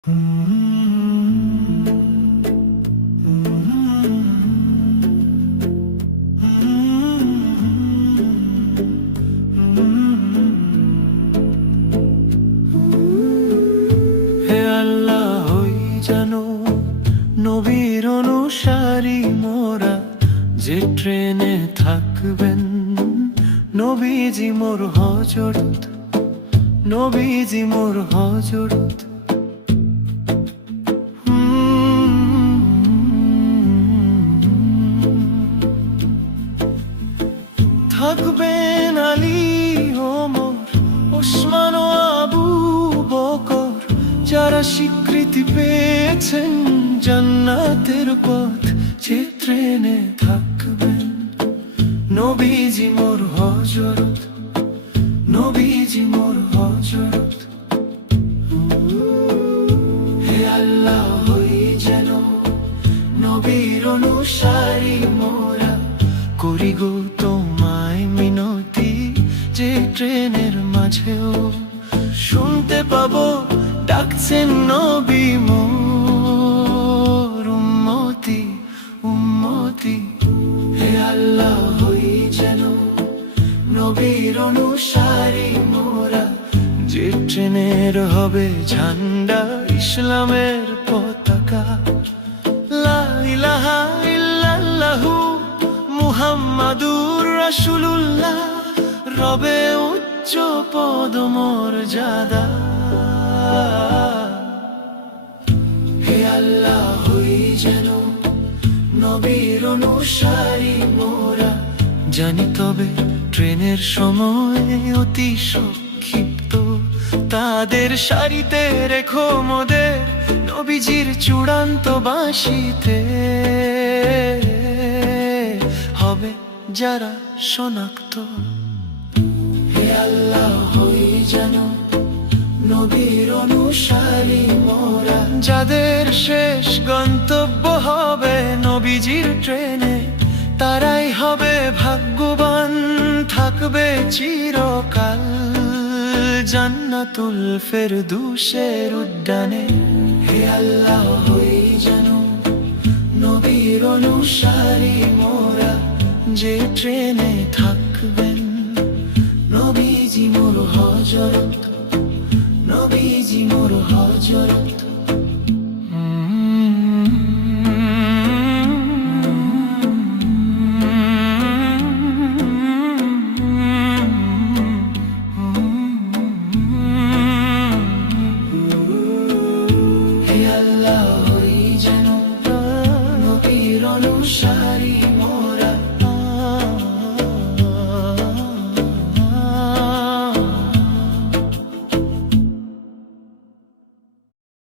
হে আল্লাহ, হই যেন নবীর অনুসারী মোরা, যে ট্রেনে থাকবেন নবীজি মোর হযরত, নবীজি মোর হযরত। থাকবেন আলী, ওমর, ওসমান ও আবু বকর, যারা স্বীকৃতি পেয়েছেন জান্নাতের পথ, যে ট্রেনে থাকবেন নবীজি মোর হযরত, নবীজি মোর হযরত। হে আল্লাহ, হই যেন নবীর অনুসারী মোরা, করি গো তোমায় মিনতি, যে ট্রেনের মাঝেও শুনতে পাবো ডাকছেন নবী মোর উম্মতি, উম্মতি। হে আল্লাহ, হই যেন নবীর অনুসারী মোরা, যে ট্রেনের হবে ঝান্ডা ইসলামের পতাকা। লা ইলাহা ইল্লাল্লাহু মুহাম্মাদুর রাসূলুল্লাহ, রবে উচ্চ পদ মর্যাদা। হে আল্লাহ, হই যেন নবীর অনুসারী মোরা, জানি তবে ট্রেনের সময় অতি সংক্ষিপ্ত, তাদের সারিতে রেখো মোদের নবীজির চূড়ান্ত বাঁশিতে, হবে যারা শনাক্ত। হে আল্লাহ, হই যেন নবীর অনুসারী মোরা, যাদের শেষ গন্তব্য হবে নবীজির ট্রেনে, তারাই হবে ভাগ্যবান, থাকবে চিরকাল জান্নাতুল ফেরদৌসের উদ্যানে। হে আল্লাহ, হই যেন নবীর অনুসারী মোরা, যে ট্রেনে থাকবেন নবীজি মোর হযরত, নবীজি মোর হযরত। হে আল্লাহ, হই যেন নবীর অনুসারী